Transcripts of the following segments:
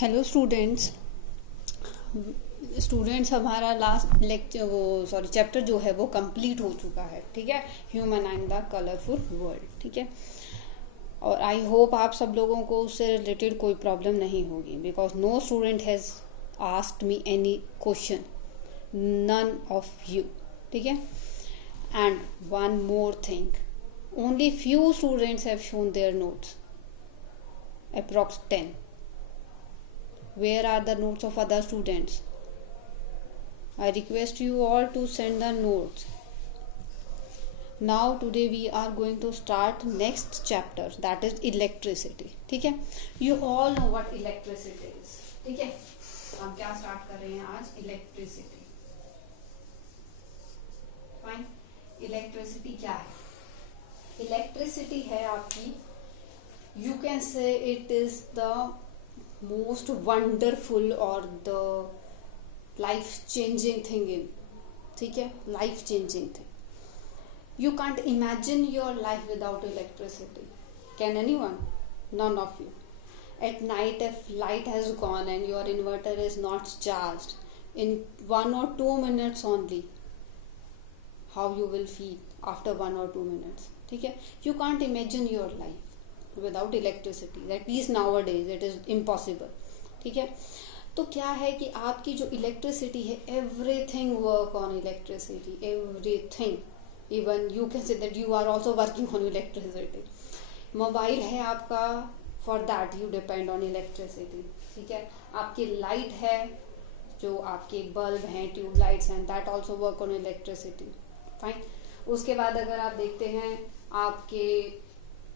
Hello students हमारा last lecture chapter जो है वो कंप्लीट हो चुका है। ठीक है, human and the colourful world. ठीक है, और आई होप आप सब लोगों को उससे रिलेटेड कोई प्रॉब्लम नहीं होगी, because no student has asked me any question, none of you. ठीक है, and one more thing, only few students have shown their notes, approx 10. Where are the notes of other students? I request you all to send the notes. Now today we are going to start next chapter, that is electricity. ठीक है, you all know what electricity is. ठीक है, हम क्या start कर रहे हैं आज? इलेक्ट्रिसिटी. फाइन, इलेक्ट्रिसिटी क्या है? इलेक्ट्रिसिटी है आपकी, you can say it is the most wonderful or the life changing thing in, ठीक है, life changing thing. You can't imagine your life without electricity. Can anyone? None of you. At night, if light has gone and your inverter is not charged, in 1 or 2 minutes only, how you will feel after 1 or 2 minutes. ठीक है, you can't imagine your life without electricity. At least nowadays it is impossible. ठीक है, तो क्या है कि आपकी जो इलेक्ट्रिसिटी है, everything work on electricity, everything. Even you can say that you are also working on electricity. Mobile है आपका, for that you depend on electricity. ठीक है, आपकी लाइट है, जो आपके बल्ब हैं, ट्यूब लाइट्स हैं, that also work on electricity. Fine. उसके बाद अगर आप देखते हैं, आपके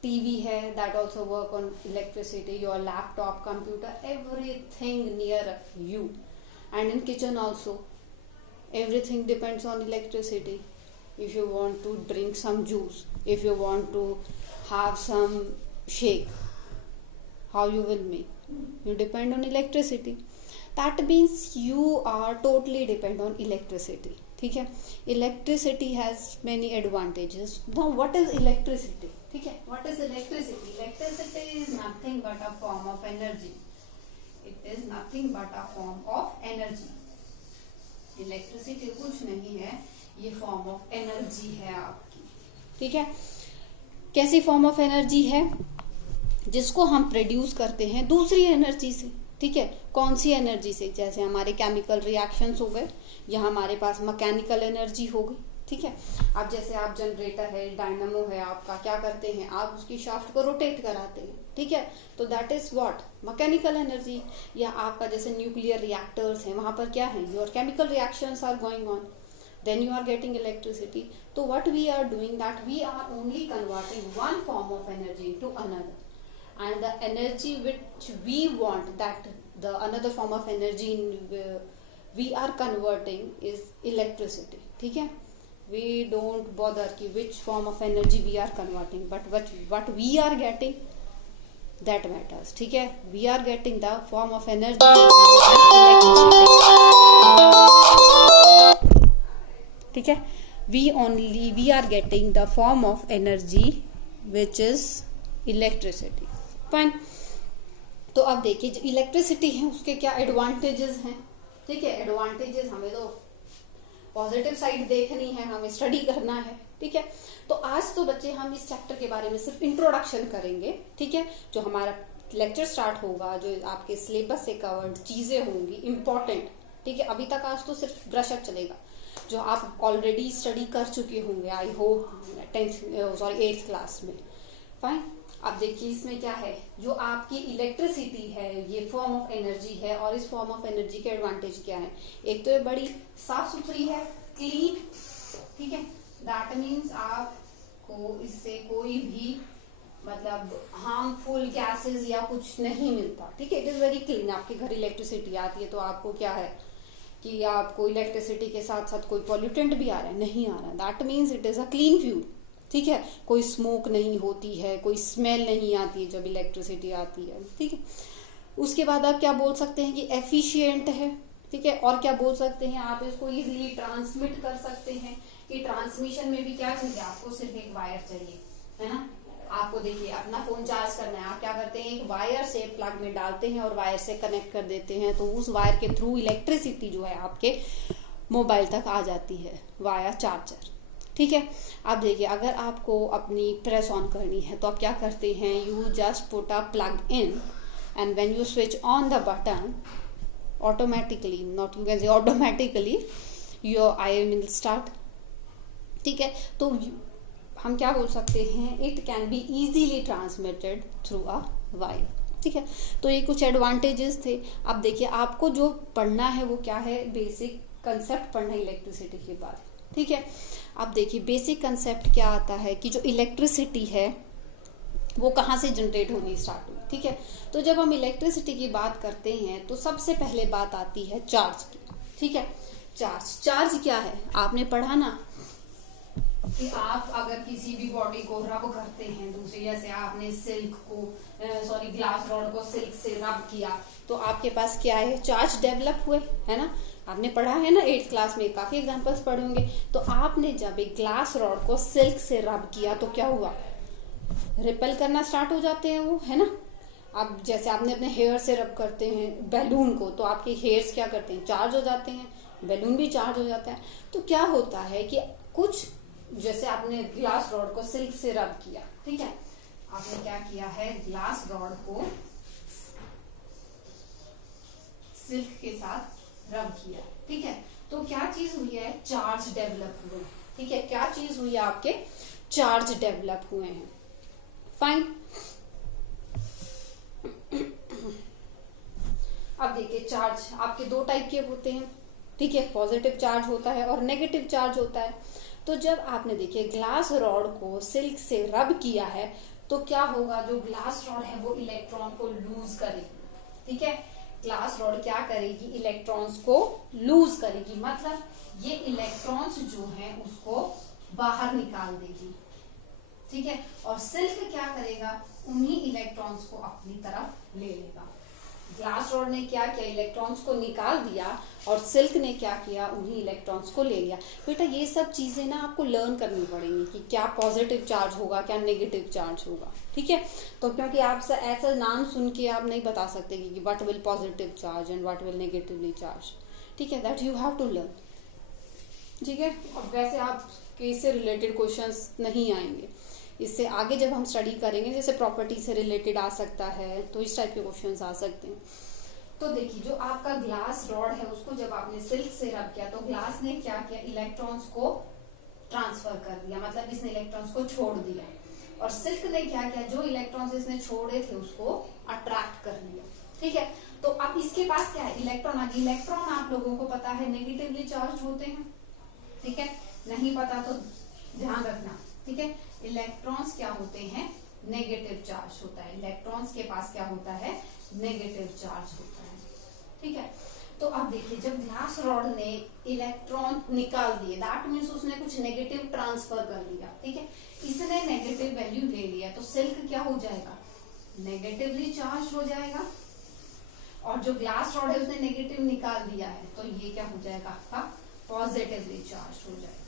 टीवी है, that also work on electricity. Your laptop, computer, everything near you. And in kitchen also, everything depends on electricity. If you want to drink some juice, if you want to have some shake, how you will make? You depend on electricity. That means you are totally depend on electricity. ठीक है, electricity has many advantages. Now what is electricity? ठीक है, what is electricity? Electricity is nothing but a form of energy. It is nothing but a form of energy. Electricity कुछ नहीं है, ये form of energy है आपकी. ठीक है, कैसी form of energy है? जिसको हम प्रोड्यूस करते हैं दूसरी एनर्जी से. ठीक है, कौन सी एनर्जी से? जैसे हमारे केमिकल रिएक्शंस हो गए, या हमारे पास मैकेनिकल एनर्जी हो गई. ठीक है, अब जैसे आप जनरेटर है, डायनामो है आपका, क्या करते हैं आप? उसकी शाफ्ट को रोटेट कराते हैं. ठीक है, तो that is what? Mechanical energy. या आपका जैसे न्यूक्लियर रिएक्टर्स हैं, वहां पर क्या है? Your chemical reactions are going on, then you are getting electricity. तो what we are doing, that we are only converting one form of energy to another, and the energy which we want, that the another form of energy we are converting is electricity. ठीक है, we don't bother कि which form of energy we are converting, but what we are getting, that matters. ठीक है, we are getting the form of energy electricity. ठीक है, we are getting the form of energy which is electricity. Fine. तो अब देखिए, जो electricity है उसके क्या एडवांटेजेस हैं. ठीक है, एडवांटेजेस हमें तो पॉजिटिव साइड देखनी है, हमें स्टडी करना है. ठीक है, तो आज तो बच्चे हम इस चैप्टर के बारे में सिर्फ इंट्रोडक्शन करेंगे. ठीक है, जो हमारा लेक्चर स्टार्ट होगा, जो आपके सिलेबस से कवर्ड चीजें होंगी इंपॉर्टेंट. ठीक है, अभी तक आज तो सिर्फ ब्रश अप चलेगा, जो आप ऑलरेडी स्टडी कर चुके होंगे, आई होप 8th क्लास में. फाइन. अब देखिए इसमें क्या है, जो आपकी इलेक्ट्रिसिटी है ये फॉर्म ऑफ एनर्जी है, और इस फॉर्म ऑफ एनर्जी के एडवांटेज क्या है? एक तो ये बड़ी साफ सुथरी है, क्लीन. ठीक है, दैट मीन्स आपको इससे कोई भी मतलब हार्मफुल गैसेस या कुछ नहीं मिलता. ठीक है, इट इज वेरी क्लीन. आपके घर इलेक्ट्रिसिटी आती है तो आपको क्या है कि आपको इलेक्ट्रिसिटी के साथ साथ कोई पॉल्यूटेंट भी आ रहा है? नहीं आ रहा है. That means it is a clean fuel. ठीक है, कोई स्मोक नहीं होती है, कोई स्मेल नहीं आती है जब इलेक्ट्रिसिटी आती है. ठीक है, उसके बाद आप क्या बोल सकते हैं कि एफिशिएंट है. ठीक है, और क्या बोल सकते हैं आप? इसको इजीली ट्रांसमिट कर सकते हैं, कि ट्रांसमिशन में भी क्या चाहिए आपको? सिर्फ एक वायर चाहिए, है ना. आपको देखिए अपना फोन चार्ज करना है, आप क्या करते हैं, एक वायर से प्लग में डालते हैं और वायर से कनेक्ट कर देते हैं, तो उस वायर के थ्रू इलेक्ट्रिसिटी जो है आपके मोबाइल तक आ जाती है वाया चार्जर। ठीक है। अब देखिए अगर आपको अपनी प्रेस ऑन करनी है तो आप क्या करते हैं, you just put a plug in and when you switch on the button automatically, not you can say automatically, your iron will start. ठीक है। तो हम क्या बोल सकते हैं, it can be easily transmitted through a wire. ठीक है। तो ये कुछ एडवांटेजेस थे। अब देखिए आपको जो पढ़ना है वो क्या है, बेसिक कंसेप्ट पढ़ना है इलेक्ट्रिसिटी के बाद। ठीक है। अब देखिए बेसिक कंसेप्ट क्या आता है कि जो इलेक्ट्रिसिटी है वो कहाँ से जनरेट होनी स्टार्ट हुई। ठीक है। तो जब हम इलेक्ट्रिसिटी की बात करते हैं तो सबसे पहले बात आती है चार्ज की। ठीक है। चार्ज क्या है, आपने पढ़ा ना कि आप अगर किसी भी बॉडी को रब करते हैं दूसरी, जैसे आपने ग्लास रॉड को सिल्क से रब किया तो आपके पास क्या है, चार्ज डेवलप हुए, है ना। आपने पढ़ा है ना 8th क्लास में, काफी एग्जांपल्स पढ़े होंगे। तो आपने जब एक ग्लास रॉड को सिल्क से रब किया तो क्या हुआ, रिपेल करना स्टार्ट हो जाते हैं वो, है ना। अब जैसे आपने अपने हेयर से रब करते हैं बैलून को तो आपके हेयर्स क्या करते हैं, चार्ज हो जाते हैं, बैलून भी चार्ज हो जाता है। तो क्या होता है कि कुछ, जैसे आपने ग्लास रॉड को सिल्क से रब किया, ठीक है, आपने क्या किया है, ग्लास रॉड को सिल्क के साथ रब किया। ठीक है। तो क्या चीज हुई है, चार्ज डेवलप हुए। ठीक है। क्या चीज हुई है, आपके चार्ज डेवलप हुए हैं। फाइन। अब देखिए चार्ज आपके दो टाइप के होते हैं। ठीक है। पॉजिटिव चार्ज होता है और नेगेटिव चार्ज होता है। तो जब आपने देखिए ग्लास रॉड को सिल्क से रब किया है तो क्या होगा, जो ग्लास रॉड है वो इलेक्ट्रॉन को लूज करेगी। ठीक है। ग्लास रॉड क्या करेगी, इलेक्ट्रॉन्स को लूज करेगी, मतलब ये इलेक्ट्रॉन्स जो हैं उसको बाहर निकाल देगी। ठीक है। और सिल्क क्या करेगा, उन्हीं इलेक्ट्रॉन्स को अपनी तरफ ले लेगा। ग्लास रॉड ने क्या किया, इलेक्ट्रॉन्स को निकाल दिया और सिल्क ने क्या किया, उन्हीं इलेक्ट्रॉन्स को ले लिया। बेटा ये सब चीजें ना आपको लर्न करनी पड़ेंगी कि क्या पॉजिटिव चार्ज होगा, क्या नेगेटिव चार्ज होगा। ठीक है। तो क्योंकि आप ऐसा नाम सुन के आप नहीं बता सकते कि what will positive charge and what will negatively charge. ठीक है। That you have to learn. ठीक है। अब वैसे आप इससे रिलेटेड क्वेश्चंस नहीं आएंगे, इससे आगे जब हम स्टडी करेंगे जैसे प्रॉपर्टी से रिलेटेड आ सकता है, तो इस टाइप के क्वेश्चंस आ सकते हैं। तो देखिए जो आपका ग्लास रॉड है उसको जब आपने सिल्क से रब किया तो ग्लास ने क्या किया, इलेक्ट्रॉन्स को ट्रांसफर कर दिया, मतलब इसने इलेक्ट्रॉन्स को छोड़ दिया। और सिल्क ने क्या किया, जो इलेक्ट्रॉन्स इसने छोड़े थे उसको अट्रैक्ट कर लिया। ठीक है। तो अब इसके पास क्या है, इलेक्ट्रॉन। अब इलेक्ट्रॉन आप लोगों को पता है नेगेटिवली चार्ज होते हैं। ठीक है। नहीं पता तो ध्यान रखना। ठीक है। इलेक्ट्रॉन्स क्या होते हैं, नेगेटिव चार्ज होता है। इलेक्ट्रॉन्स के पास क्या होता है, नेगेटिव चार्ज होता है। ठीक है। तो अब देखिए जब ग्लास रॉड ने इलेक्ट्रॉन निकाल दिए, दैट मीन्स उसने कुछ नेगेटिव ट्रांसफर कर लिया। ठीक है। इसने नेगेटिव वैल्यू ले लिया तो सिल्क क्या हो जाएगा, नेगेटिवली चार्ज हो जाएगा। और जो ग्लास रॉड है उसने नेगेटिव निकाल दिया है तो ये क्या हो जाएगा, आपका पॉजिटिवली चार्ज हो जाएगा।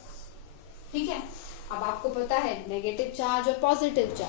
ठीक है। अब आपको पता है नेगेटिव चार्ज और पॉजिटिव चार्ज,